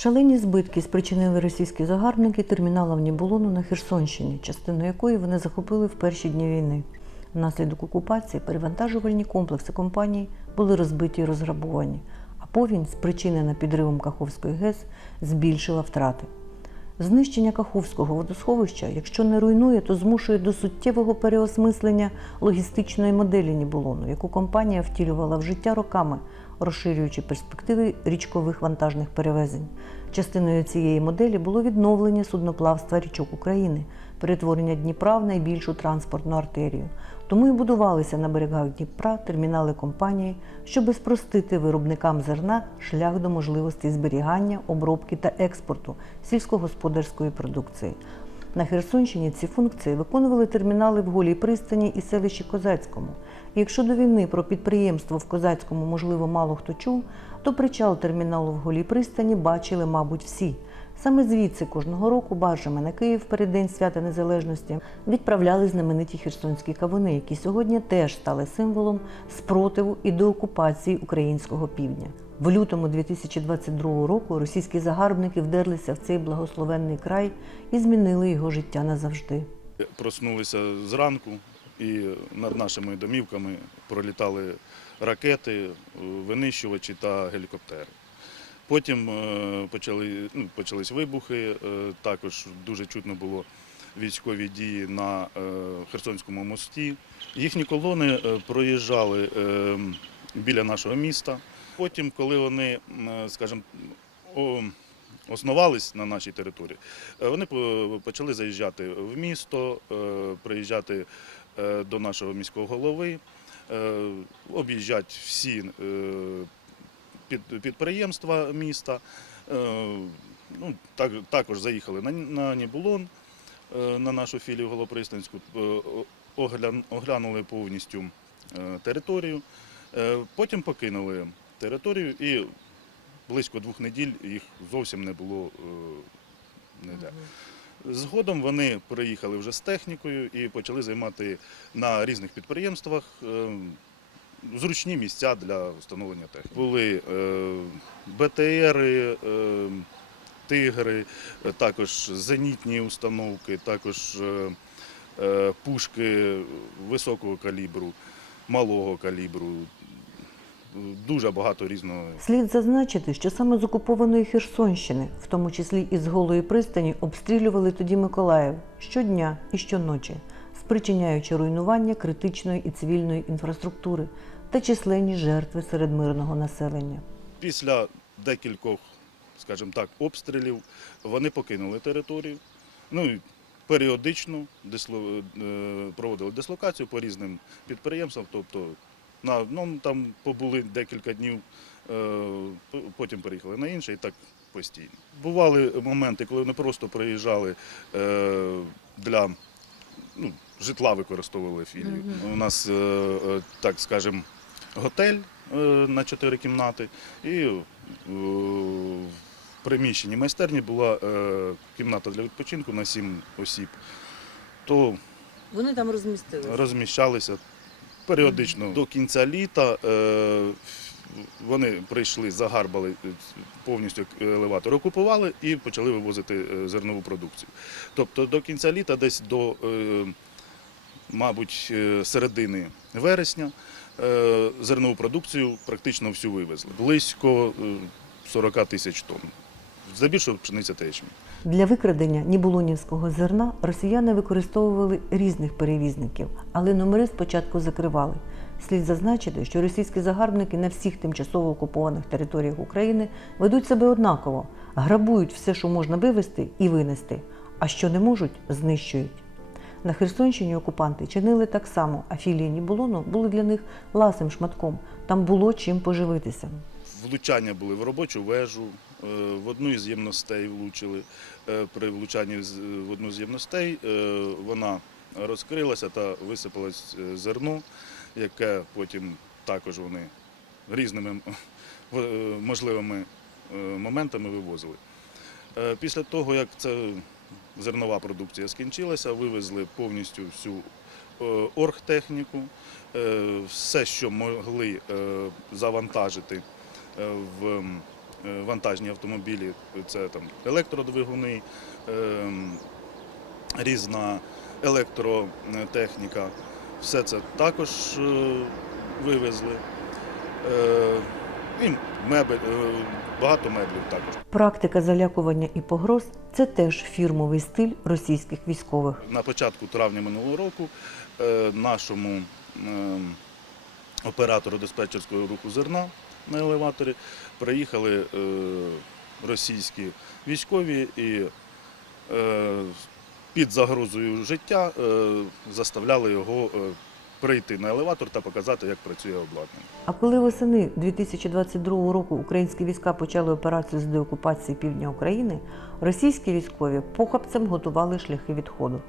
Шалені збитки спричинили російські загарбники терміналом Нібулону на Херсонщині, частину якої вони захопили в перші дні війни. Внаслідок окупації перевантажувальні комплекси компанії були розбиті і розграбовані, а повінь, спричинена підривом Каховської ГЕС, збільшила втрати. Знищення Каховського водосховища, якщо не руйнує, то змушує до суттєвого переосмислення логістичної моделі Нібулону, яку компанія втілювала в життя роками, розширюючи перспективи річкових вантажних перевезень. Частиною цієї моделі було відновлення судноплавства річок України, перетворення Дніпра в найбільшу транспортну артерію. Тому і будувалися на берегах Дніпра термінали компанії, щоби спростити виробникам зерна шлях до можливостей зберігання, обробки та експорту сільськогосподарської продукції. На Херсонщині ці функції виконували термінали в Голій пристані і селищі Козацькому. І якщо до війни про підприємство в Козацькому, можливо, мало хто чув, то причал терміналу в Голій пристані бачили, мабуть, всі. Саме звідси кожного року баржами на Київ перед День свята Незалежності відправляли знамениті херсонські кавуни, які сьогодні теж стали символом спротиву і деокупації українського півдня. В лютому 2022 року російські загарбники вдерлися в цей благословенний край і змінили його життя назавжди. Проснулися зранку і над нашими домівками пролітали ракети, винищувачі та гелікоптери. Потім е, почали, ну, почались вибухи, е, також дуже чутно було військові дії на е, Херсонському мості. Їхні колони е, проїжджали е, біля нашого міста. Потім, коли вони, скажімо, основались на нашій території, е, вони почали заїжджати в місто, е, приїжджати е, до нашого міського голови, об'їжджати всі під- підприємства міста. Ну, також заїхали на, Нібулон, на нашу філію Голопристанську, оглянули повністю територію, потім покинули територію і близько двох неділь їх зовсім не було е, ніде. Згодом вони приїхали вже з технікою і почали займати на різних підприємствах е, зручні місця для встановлення техніки. Були е, БТРи, тигри, також зенітні установки, також пушки високого калібру, малого калібру. Дуже багато різного Слід зазначити, що саме з окупованої Херсонщини, в тому числі і з голої пристані, обстрілювали тоді Миколаїв щодня і щоночі, спричиняючи руйнування критичної і цивільної інфраструктури та численні жертви серед мирного населення. Після декількох, скажімо так, обстрілів вони покинули територію. Ну і періодично е, проводили дислокацію по різним підприємствам. Тобто на одному там побули декілька днів, е, потім переїхали на інше і так постійно. Бували моменти, коли вони просто приїжджали е, для ну, житла використовували філію. У нас, е, так скажемо, готель на чотири кімнати, і в приміщенні майстерні була кімната для відпочинку на сім осіб. То Вони там розмістилися. розміщалися періодично до кінця літа. е, Вони прийшли, загарбали е, повністю елеватор, окупували і почали вивозити е, зернову продукцію. Тобто до кінця літа, десь до, мабуть, середини вересня, зернову продукцію практично всю вивезли. Близько е, 40 тисяч тонн. Здебільшого пшениця та ячмінь. Для викрадення нібулонівського зерна росіяни використовували різних перевізників, але номери спочатку закривали. Слід зазначити, що російські загарбники на всіх тимчасово окупованих територіях України ведуть себе однаково, грабують все, що можна вивезти і винести, а що не можуть, знищують. На Херсонщині окупанти чинили так само, а філії Нібулону були для них ласим шматком. Там було чим поживитися. Влучання були в робочу вежу, в одну із ємностей влучили. Е, При влучанні в одну з ємностей е, вона розкрилася та висипалось е, зерно, яке потім також вони різними е, можливими е, моментами вивозили. Е, Після того, як ця зернова продукція скінчилася, вивезли повністю всю е, оргтехніку, е, все, що могли е, завантажити е, в е, вантажні автомобілі, це там електродвигуни, ем, різна електротехніка. Все це також е, вивезли. Е, І мебель, е, багато меблів також. Практика залякування і погроз це теж фірмовий стиль російських військових. На початку травня минулого року е, нашому е, оператору диспетчерського руху зерна на елеваторі приїхали е, російські військові і е, під загрозою життя е, заставляли його прийти на елеватор та показати, як працює обладнання. А коли восени 2022 року українські війська почали операцію з деокупації півдня України, російські військові похапцем готували шляхи відходу.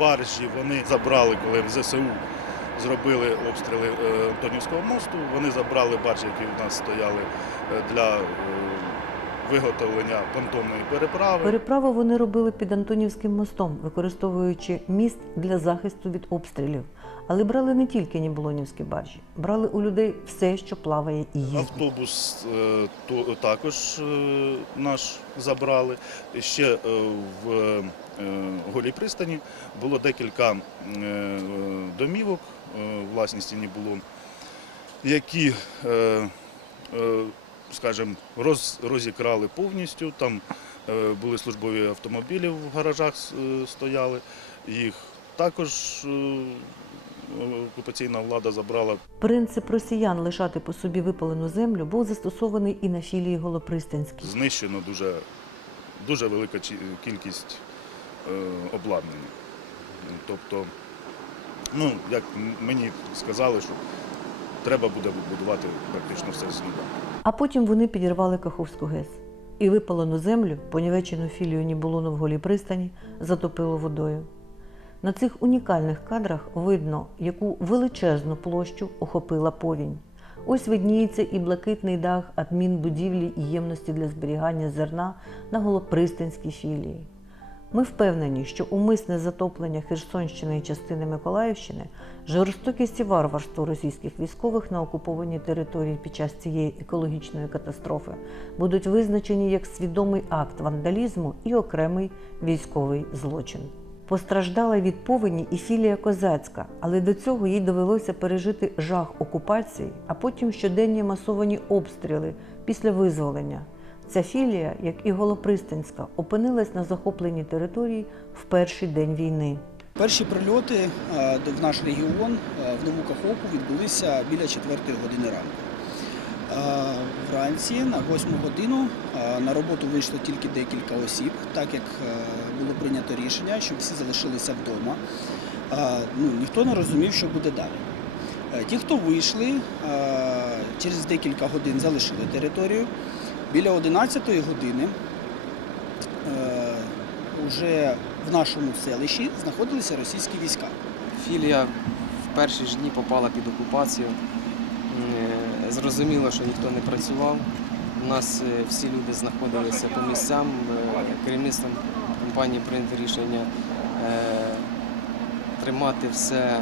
баржі вони забрали, коли в ЗСУ зробили обстріли е, Антонівського мосту. Вони забрали баржі, які в нас стояли е, для е, виготовлення понтонної переправи. Переправу вони робили під Антонівським мостом, використовуючи міст для захисту від обстрілів. Але брали не тільки ніболонівські баржі, брали у людей все, що плаває і їздить. Автобус то- також наш забрали. Ще в Голій пристані було декілька домівок е, власності Нібулон, які, е, е, скажімо, роз, розікрали повністю. Там були службові автомобілі в гаражах стояли. Їх також окупаційна влада забрала Принцип росіян лишати по собі випалену землю був застосований і на філії Голопристанській. знищено дуже, дуже велика кількість обладнання. Тобто, ну, як мені сказали, що треба буде будувати практично все з нуля. А потім вони підірвали Каховську ГЕС. І випалену землю, понівечену філію Нібулону в голій пристані, затопило водою. На цих унікальних кадрах видно, яку величезну площу охопила повінь. Ось видніється і блакитний дах адмінбудівлі і ємності для зберігання зерна на голопристанській філії. Ми впевнені, що умисне затоплення Херсонщини і частини Миколаївщини, жорстокість і варварство російських військових на окупованій території під час цієї екологічної катастрофи будуть визначені як свідомий акт вандалізму і окремий військовий злочин. Постраждала від повені і філія Козацька, але до цього їй довелося пережити жах окупації, а потім щоденні масовані обстріли після визволення. Ця філія, як і Голопристанська, опинилась на захопленій території в перший день війни. Перші прильоти е, в наш регіон е, в Нову Каховку відбулися біля 4 години ранку. Е, Вранці на 8 годину на роботу вийшло тільки декілька осіб, так як було прийнято рішення, щоб всі залишилися вдома. Ну, ніхто не розумів, що буде далі. Ті, хто вийшли, через декілька годин залишили територію. Біля 11 години е, уже в нашому селищі знаходилися російські війська. Філія в перші ж дні попала під окупацію. Е, Зрозуміло, що ніхто не працював. У нас е, всі люди знаходилися по місцям. Е, Керівництвом компанії прийнято рішення е, тримати все, е,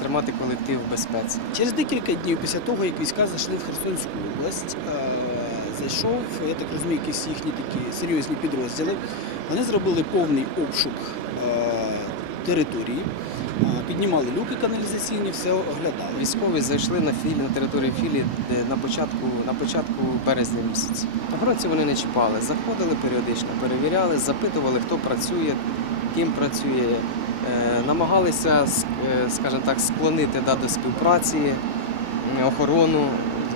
тримати колектив в безпеці. Через декілька днів після того, як війська зайшли в Херсонську область, е, зайшов, я так розумію, якісь їхні такі серйозні підрозділи. Вони зробили повний обшук е, території, е, піднімали люки каналізаційні, все оглядали. Військові зайшли на філі, на територію філії на початку, на початку березня місяця. Охоронці вони не чіпали, заходили періодично, перевіряли, запитували, хто працює, ким працює, е, намагалися, скажімо так, склонити да, до співпраці, охорону,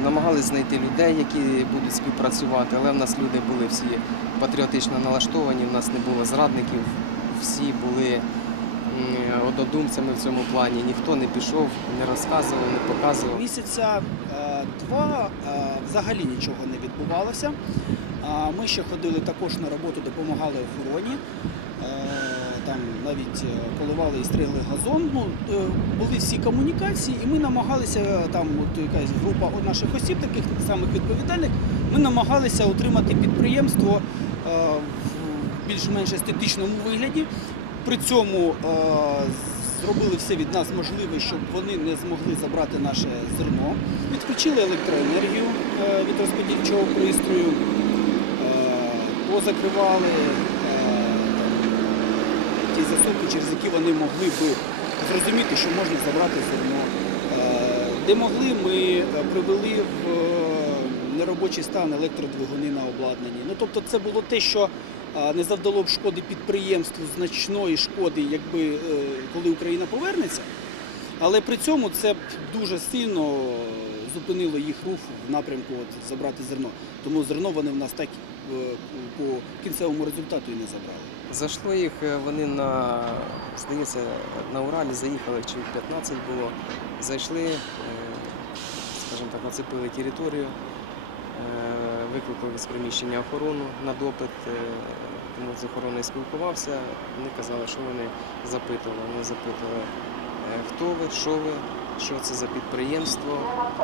намагались знайти людей, які будуть співпрацювати, але в нас люди були всі патріотично налаштовані, в нас не було зрадників, всі були однодумцями в цьому плані. Ніхто не пішов, не розказував, не показував. Місяця е, два е, взагалі нічого не відбувалося. Ми ще ходили також на роботу, допомагали охороні. Е, навіть е, поливали і стригли газон. Ну, е, були всі комунікації, і ми намагалися, е, там от якась група от наших осіб, таких самих відповідальних, ми намагалися отримати підприємство е, в більш-менш естетичному вигляді. При цьому е, зробили все від нас можливе, щоб вони не змогли забрати наше зерно. Відключили електроенергію е, від розподільчого пристрою, е, позакривали е, засоки, через які вони могли би зрозуміти, що можна забрати зерно. Е, Де могли, ми е, привели в е, неробочий стан електродвигуни на обладнанні. Ну, тобто це було те, що не завдало б шкоди підприємству, значної шкоди, якби коли Україна повернеться. Але при цьому це б дуже сильно зупинило їх рух в напрямку от, забрати зерно. Тому зерно вони в нас так по кінцевому результату і не забрали. Зайшло їх е, вони на, здається, на Уралі заїхали, чи 15 було. Зайшли, е, скажімо так, нацепили територію, е, викликали з приміщення охорону на допит. Тому з охороною спілкувався. Вони казали, що вони запитували. Вони запитували, хто ви, що ви, що це за підприємство,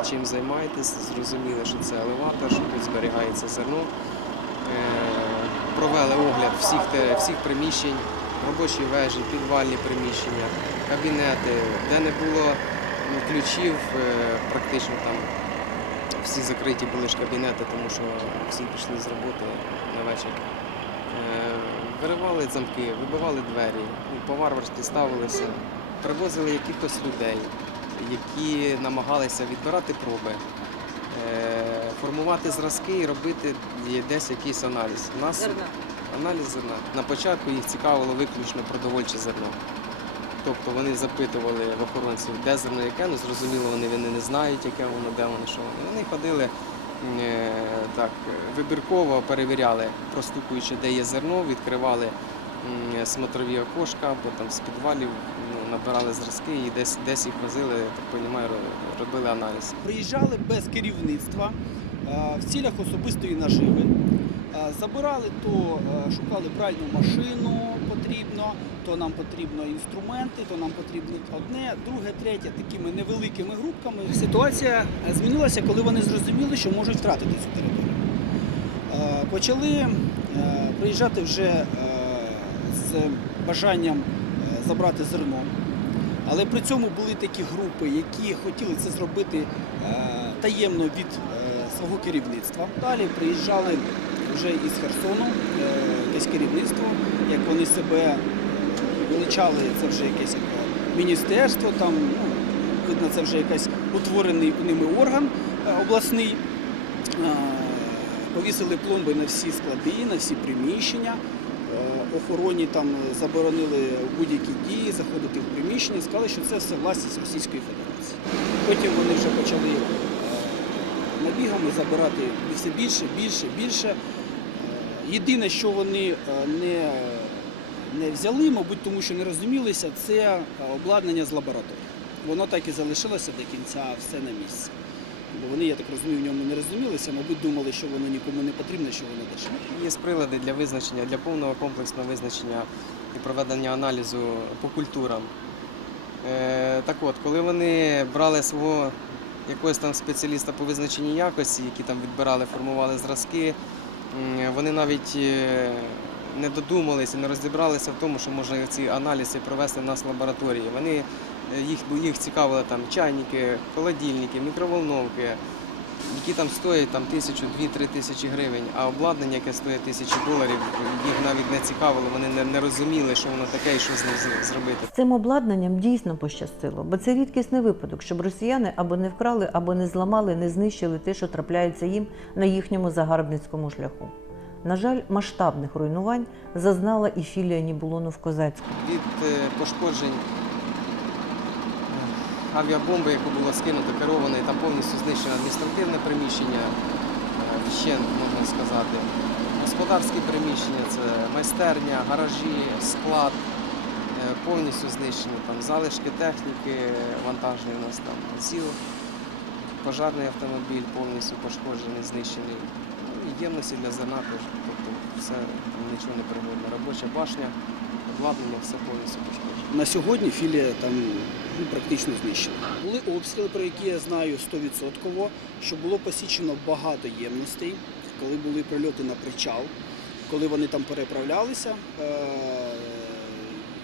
чим займаєтесь. Зрозуміли, що це елеватор, що тут зберігається зерно. Провели огляд всіх, всіх приміщень, робочі вежі, підвальні приміщення, кабінети, де не було ключів, е, практично там всі закриті були ж кабінети, тому що всі пішли з роботи на вечір. Е, Виривали замки, вибивали двері, ну, по-варварськи ставилися, привозили якихось людей, які намагалися відбирати проби, е, формувати зразки і робити десь якийсь аналіз. У нас Зерна. аналіз зерна. На початку їх цікавило виключно продовольче зерно. Тобто вони запитували в охоронців, де зерно яке, ну зрозуміло, вони, вони не знають, яке воно, де воно, що воно. Вони ходили е, так, вибірково перевіряли, простукуючи, де є зерно, відкривали смотрові окошка, або там з підвалів ну, набирали зразки і десь, десь їх возили, так розумію, робили аналіз. Приїжджали без керівництва в цілях особистої наживи. Е, Забирали то е, шукали пральну машину потрібно, то нам потрібно інструменти, то нам потрібно одне, друге, третє такими невеликими групками. Ситуація е, змінилася, коли вони зрозуміли, що можуть втратити цю територію. Е, Почали е, приїжджати вже е, з бажанням е, забрати зерно. Але при цьому були такі групи, які хотіли це зробити е, таємно від е, свого керівництва. Далі приїжджали вже із Херсону е, якесь керівництво, як вони себе величали, це вже якесь е, міністерство, там, ну, видно, це вже якийсь утворений ними орган е, обласний. Повісили пломби на всі склади, на всі приміщення. Охороні там заборонили будь-які дії, заходити в приміщення, сказали, що це все власність Російської Федерації. Потім вони вже почали набігами забирати все більше, більше, більше. Е, Єдине, що вони е, не, не взяли, мабуть, тому що не розумілися, це е, обладнання з лабораторії. Воно так і залишилося до кінця все на місці. Бо вони, я так розумію, в ньому не розумілися, мабуть, думали, що воно нікому не потрібно, що воно дешеве. Є прилади для визначення, для повного комплексного визначення і проведення аналізу по культурам. Так от, коли вони брали свого якогось там спеціаліста по визначенні якості, які там відбирали, формували зразки, вони навіть е, не додумалися, не розібралися в тому, що можна ці аналізи провести в нас в лабораторії. Вони, е, їх, їх цікавили там чайники, холодильники, мікроволновки, які там стоять там тисячу, дві-три тисячі гривень, а обладнання, яке стоїть тисячі доларів, їх навіть не цікавило, вони не, не розуміли, що воно таке і що з ним зробити. З цим обладнанням дійсно пощастило, бо це рідкісний випадок, щоб росіяни або не вкрали, або не зламали, не знищили те, що трапляється їм на їхньому загарбницькому шляху. На жаль, масштабних руйнувань зазнала і філія Нібулону в Козацьку. Від е, пошкоджень авіабомби, яку було скинуто кероване, там повністю знищено адміністративне приміщення, е, вщент, можна сказати. Господарські приміщення, це майстерня, гаражі, склад, е, повністю знищені. Там залишки техніки вантажної у нас там ЗІЛ, пожарний автомобіль повністю пошкоджений, знищений. Ну, і ємності для зерна тобто все нічого не пригодно. Робоча башня, обладнання, все повністю пошкоджено. На сьогодні філія там ну, практично знищена. Були обстріли, про які я знаю 100%, що було посічено багато ємностей, коли були прильоти на причал, коли вони там переправлялися. е,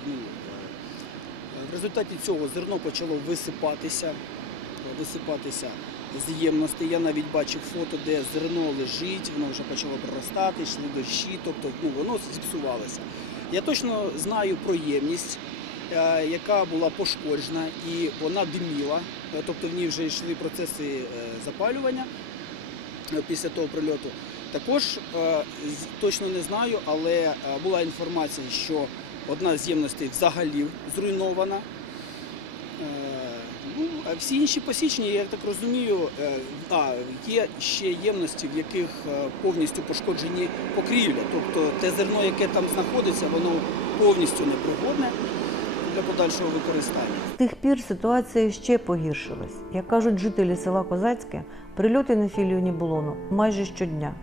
ну, В результаті цього зерно почало висипатися, висипатися з ємності. Я навіть бачив фото, де зерно лежить, воно вже почало проростати, йшли дощі, тобто ну, воно зіпсувалося. Я точно знаю про ємність, яка була пошкоджена і вона диміла, е, тобто в ній вже йшли процеси е, запалювання е, після того прильоту. Також е, точно не знаю, але е, була інформація, що одна з ємностей взагалі зруйнована. Е, Ну, а всі інші посічені, я так розумію, е, а, є ще ємності, в яких е, повністю пошкоджені покрівля. Тобто те зерно, яке там знаходиться, воно повністю непригодне для подальшого використання. З тих пір ситуація ще погіршилась. Як кажуть жителі села Козацьке, прильоти на філію Нібулону майже щодня.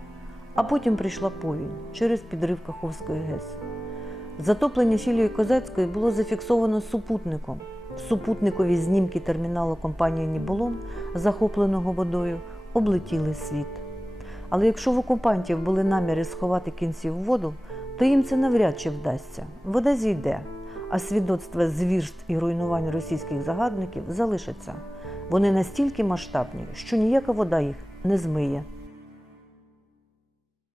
А потім прийшла повінь через підрив Каховської ГЕС. Затоплення філії Козацької було зафіксовано супутником. Супутникові знімки терміналу компанії Нібулон, захопленого водою, облетіли світ. Але якщо в окупантів були наміри сховати кінці в воду, то їм це навряд чи вдасться. Вода зійде, а свідоцтва звірств і руйнувань російських загарбників залишаться. Вони настільки масштабні, що ніяка вода їх не змиє.